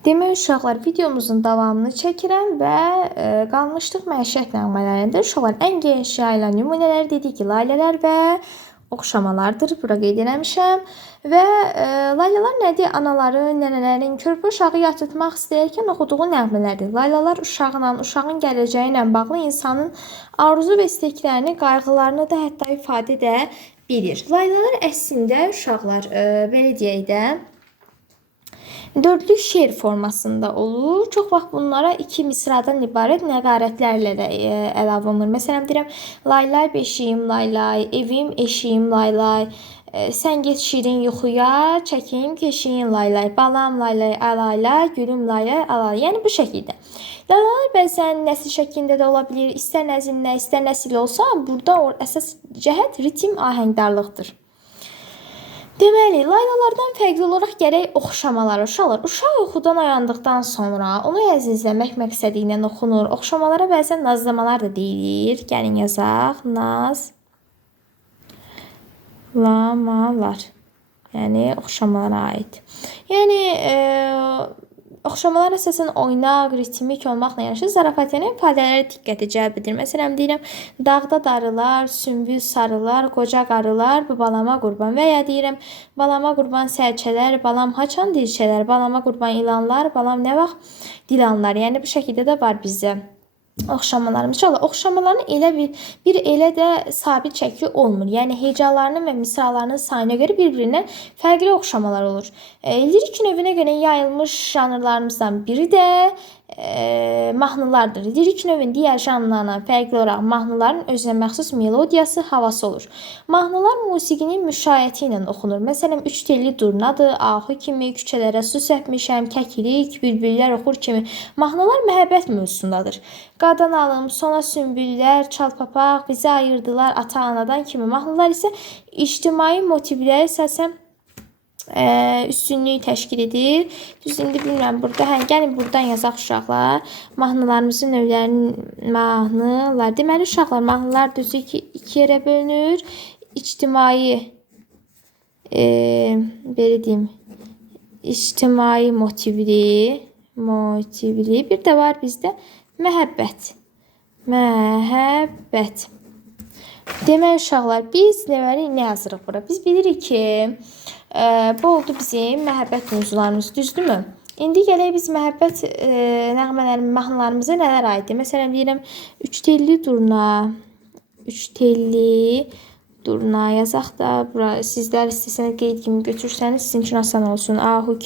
Demək uşaqlar, videomuzun davamını çəkirəm və qalmışdıq məişət nəğmələrində. Uşaqlar, ən geniş yayılan nümunələr dedik ki, laylələr və oxşamalardır. Bura qeyd eləmişəm. Və laylalar nədir? Anaların, nənələrin körpə uşağı yatırtmaq istəyərkən oxuduğu nəğmələrdir. Laylalar uşağla, uşağın gələcəyi ilə bağlı insanın arzu və isteklərini, qayğılarını da hətta ifadə edə bilir. Laylalar əslində uşaqlar, belə deyək də, dördlük şeir formasında olur. Çox vaxt bunlara iki misradan ibarət nəqarətlərlə də əlavə olunur. Məsələn, deyirəm, laylay beşiyim laylay, evim eşiyim laylay, sən get şirin yuxuya, çəkim keşiyin laylay, balam laylay alaylay, gülüm laylay alaylay. Yəni bu şəkildə. Laylalar bəzən nəsil şəklində də ola bilir. İstər nəzmlə, istər nəsil olsa, burada əsas cəhət ritm ahəngdarlıqdır. Deməli, laylalardan fərqli olaraq gərək oxşamalar uşaqlar. Uşaq yuxudan oyandıqdan sonra onu əzizləmək məqsədi ilə oxunur. Oxşamalara bəzən nazlamalar da deyilir. Gəlin yazaq. Nazlamalar. Yəni oxşamalara aid. Yəni oxşamalar əsasən oynaq, ritmik olmaqla yanaşı zarafatyanə ifadələrə diqqəti cəlb edir. Məsələn, deyirəm, dağda darılar, sümbül sarılar, qoca qarılar, bu balama qurban. Və ya deyirəm, balama qurban sərçələr, balam haçan dilçələr, balama qurban ilanlar, balam nə vaxt dilanlar. Yəni bu şəkildə də var bizdə oxşamalarımız. İnşallah oxşamaların bir elə də sabit şəkli olmur. Yəni hecalarının və misralarının sayına görə bir-birindən fərqli oxşamalar olur. Lirik növünə görə yayılmış janrlarımızdan biri də mahnılardır. Lirik növün digər janrlarından fərqli olaraq mahnıların özünə məxsus melodiyası, havası olur. Mahnılar musiqinin müşayiəti ilə oxunur. Məsələn, üç telli durnadır, ahu kimi, küçələrə su səpmişəm, kəkirik, bülbüllər oxur kimi. Mahnılar məhəbbət mövzusundadır. Qadan alım, sona sümbüllər, çalpapaq, bizi ayırdılar ata-anadan kimi. Mahnılar isə ictimai motivləri əsasən üstünlüyü təşkil edir. Düz indi bilmirəm burada. Gəlin buradan yazaq uşaqlar. Mahnılarımızın növlərinin mahnılar. Deməli uşaqlar, mahnılar düzü iki yerə bölünür. İctimai belə deyim, ictimai motivli, bir də var bizdə məhəbbət. Məhəbbət. Demək uşaqlar, biz nə yazırıq bura? Biz bilirik ki, bu oldu bizim məhəbbət mövzularımız, düzdürmü? İndi gələk biz məhəbbət mahnılarımıza nələr aiddir? Məsələn, deyirəm, üç telli durna yazaq da, bura sizlər istəsəniz qeyd kimi götürsəniz, sizin üçün asan olsun. Ahu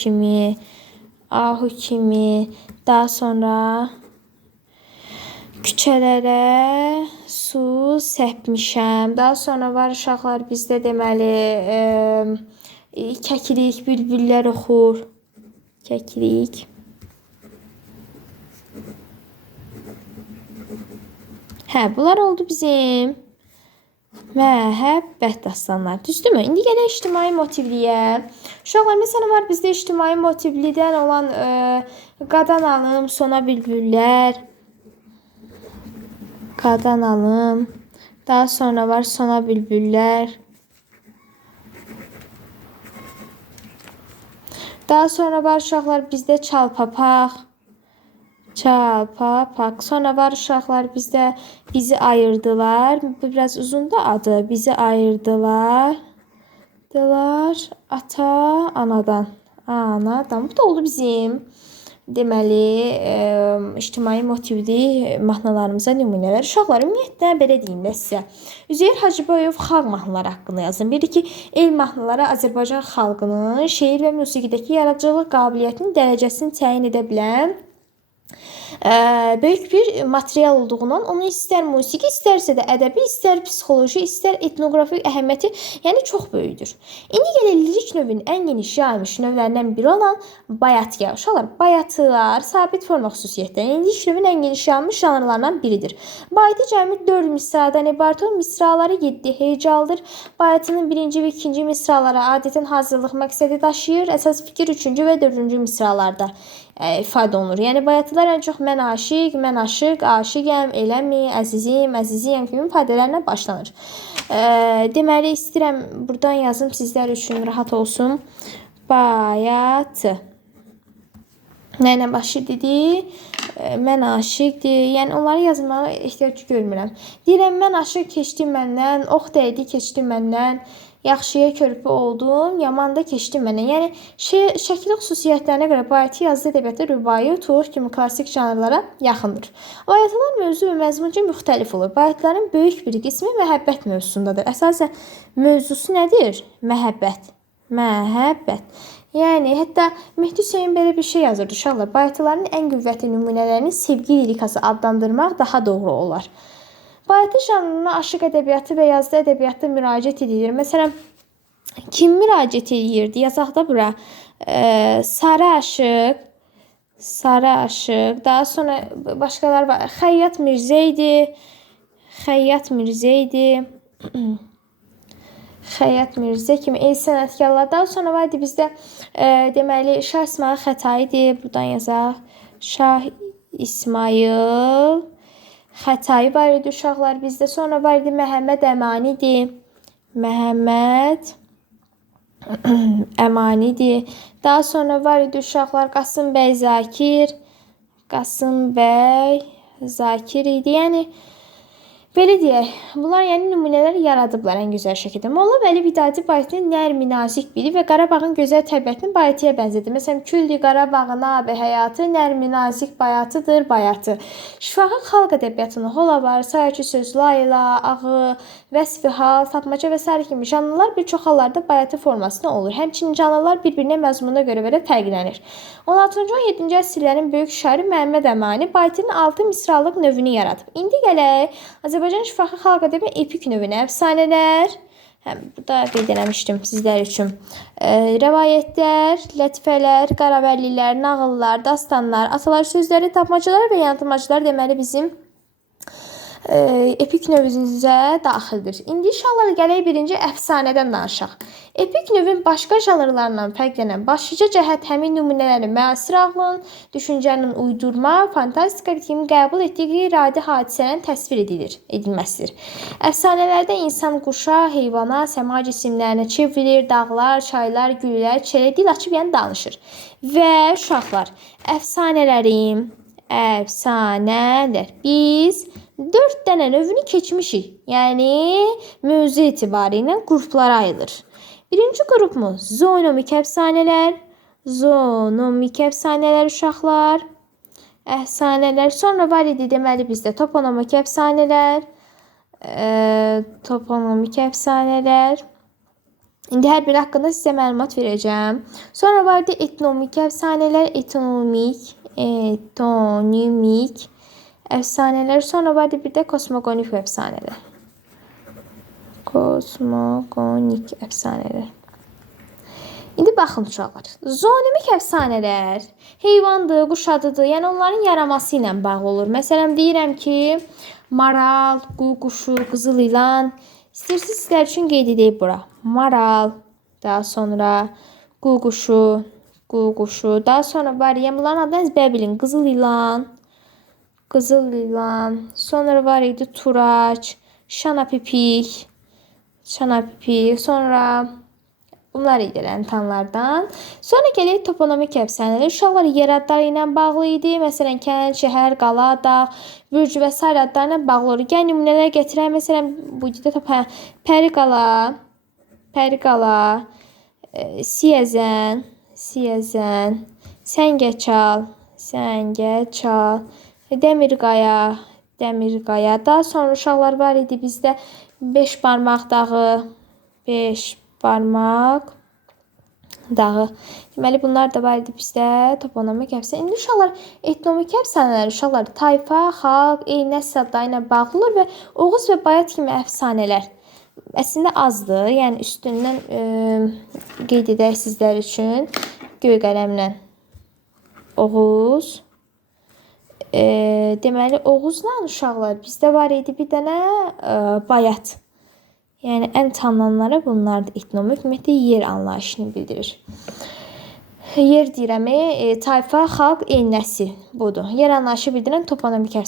kimi, daha sonra küçələrə su səpmişəm. Daha sonra var uşaqlar bizdə deməli kəkirik, bülbüllər oxur. Kəkirik. Bunlar oldu bizim məhəbbət dastanlar. Düzdürmü? İndi gələk ictimai motivliyə. Uşaqlar, məsələn, var bizdə ictimai motivlidən olan qadan alım, sona bülbüllər. Qadan alım. Daha sonra var sona bülbüllər. Daha sonra var uşaqlar bizdə çalpapaq. Sonra var uşaqlar bizdə bizi ayırdılar. Bu biraz uzun da adı. Bizi ayırdılar. Ata-anadan. Bu da oldu bizim deməli ictimai motivli mahnılarımıza nümunələr. Uşaqlar, ümumiyyətlə belə deyim də sizə. Üzeyir Hacıboyev xalq mahnıları haqqında yazın. Bilir ki, el mahnıları Azərbaycan xalqının şeir və musiqidəki yaradıcılıq qabiliyyətinin dərəcəsini təyin edə bilən böyük bir material olduğundan onu istər musiqi, istərsə də ədəbi, istər psixoloji, istər etnoqrafik əhəmiyyəti, yəni çox böyükdür. İndi gələk lirik növün ən geniş yayılmış növlərindən biri olan bayatıya. Uşaqlar, bayatılar sabit forma xüsusiyyətləri. Yəni lirik növün ən geniş yayılmış janrlarından biridir. Bayatı cəmi 4 misradan ibarət olan misraları 7 hecalıdır. Bayatının 1-ci və 2-ci misralara adətən hazırlıq məqsədi daşıyır. Əsas fikir 3-cü və 4-cü misralarda ifadə olunur. Yəni bayatılar ən çox mən aşiq, mən aşıq, aşiqəm, eləmi, əzizim, əziziyəm kimi ifadələrlə başlanır. Deməli, istəyirəm buradan yazım sizlər üçün rahat olsun. Bayatı. Nə ilə başlayır dedi? Mən aşiqdir. Yəni onları yazmağa ehtiyac görmürəm. Deyirəm mən aşiq keçdi məndən, ox dəydi keçdi məndən. Yaxşıya körpü oldum, yaman da keçdi məndən. Yəni şəkil xüsusiyyətlərinə görə bayatı yazılı ədəbiyyatda rübai, tuğ kimi klassik janrlara yaxındır. Bayatlar mövzu və məzmunca müxtəlif olur. Bayatların böyük bir qismi məhəbbət mövzusundadır. Əsasən mövzusu nədir? Məhəbbət. Məhəbbət. Yəni, hətta Mehdi Hüseyn belə bir şey yazırdı uşaqlar. Bayatların ən qüvvətli nümunələrini sevgi lirikası adlandırmaq daha doğru olar. Bayatı janrına aşıq ədəbiyyatı və yazılı ədəbiyyatda müraciət edilir. Məsələn, kim müraciət edirdi? Yazaq da bura. Sarı aşıq, Sarı aşıq. Daha sonra başqaları var. Xəyyat Mirzəydi. Xəyyat Mirzəydi. Xəyyat Mirzə kimi el sənətkarlar. Daha sonra var idi bizdə deməli Şah İsmayıl Xətai. Buradan yazaq. Şah İsmayıl Xətai var idi uşaqlar bizdə. Sonra var idi Məhəmməd Əmanidir. Məhəmməd Əmanidir. Daha sonra var idi uşaqlar Qasım bəy Zakir. Qasım bəy Zakir idi. Yəni belə deyək, bunlar yəni nümunələr yaradıblar ən gözəl şəkildə. Molla Vəli Vidadi bayatını nərmi nazik biri və Qarabağın gözəl təbiətini bayatıya bənzədir. Məsələn, küldü Qarabağın abi həyatı, nərmi nazik bayatıdır, bayatı. Şifahi xalq ədəbiyyatının Holavar, Sayıcı söz, Layla, Ağı, Vəsfi hal, Tapmaca və s. kimi janrlar bir çox hallarda bayatı formasında olur. Həmçinin janrlar bir-birinə məzmununa görə belə fərqlənir. 16-cı 17-ci əsrlərin böyük şairi Məhəmməd Əmani bayatının 6 misralıq növünü yaradıb. İndi gələk Azərbaycan şifahi xalq ədəbiyyatı epik növünə əfsanələr, burada qeyd eləmişdim sizlər üçün. Rəvayətlər, lətifələr, qaravəllilər, nağıllar, dastanlar, atalar sözləri, tapmacalar və yansımacalar deməli bizim epik növümüzə daxildir. İndi inşallah gələk birinci əfsanədən danışaq. Epik növün başqa janrlarından fərqlənən başlıca cəhət həmin nümunələrin müasir ağlın, düşüncənin uydurma, fantastika kimi qəbul etdiyi qeyri-adi hadisələrin təsvir edilməsidir. Əfsanələrdə insan quşa, heyvana, səma cisimlərinə çevrilir, dağlar, çaylar, güllər, çələ dil açıb yəni danışır. Və uşaqlar, əfsanələr. Biz 4 dənə növünü keçmişik. Yəni, mövzu etibarı ilə qruplara ayrılır. Birinci qrupumuz zoonomik əfsanələr. Zoonomik əfsanələr uşaqlar. Əfsanələr. Sonra var idi deməli bizdə toponomik əfsanələr. Toponomik əfsanələr. İndi hər biri haqqında sizə məlumat verəcəm. Sonra var idi etnomik əfsanələr. Etonimik əfsanələr. Sonra var idi bir də kosmogonik əfsanələr. Kosmogonik əfsanələr. İndi baxın uşaqlar. Zoonomik əfsanələr heyvandır, quş adıdır. Yəni onların yaraması ilə bağlı olur. Məsələn deyirəm ki, maral, quşu, qızıl ilan. İstəyirsiniz sizlər üçün qeyd edeyim bura. Maral, daha sonra quşu. Daha sonra var ya bunların adını əzbər bilin. Qızıl ilan. Sonra var idi turaç, şanapipik. Sonra bunlar idi ləntanlardan. Sonra gələk toponomik əfsanələr. Uşaqlar yer adları ilə bağlı idi. Məsələn, kənd, şəhər, qala, dağ, bürc və s. adlarına bağlı olur. Gəl nümunələr gətirək. Məsələn, bu idi Pəriqala, Siyəzən, Səngəçal, Dəmirqaya. Daha sonra uşaqlar var idi bizdə 5 barmaq dağı. Deməli bunlar da var idi bizdə toponomik əfsanə. İndi uşaqlar etnomik əfsanələr uşaqlar tayfa, xalq, nəsl adları ilə bağlı olur və Oğuz və Bayat kimi əfsanələr əslində azdır. Yəni üstündən qeyd edək sizlər üçün göy qələmlə Oğuz. Deməli Oğuzla uşaqlar bizdə var idi bir dənə Bayat. Yəni ən tanınanları bunlardır. Etnomik ümumiyyətlə yer anlayışını bildirir. Yer deyirəm, tayfa, xalq, nəsil budur. Yer anlayışı bildirən toponomik əfsanələr.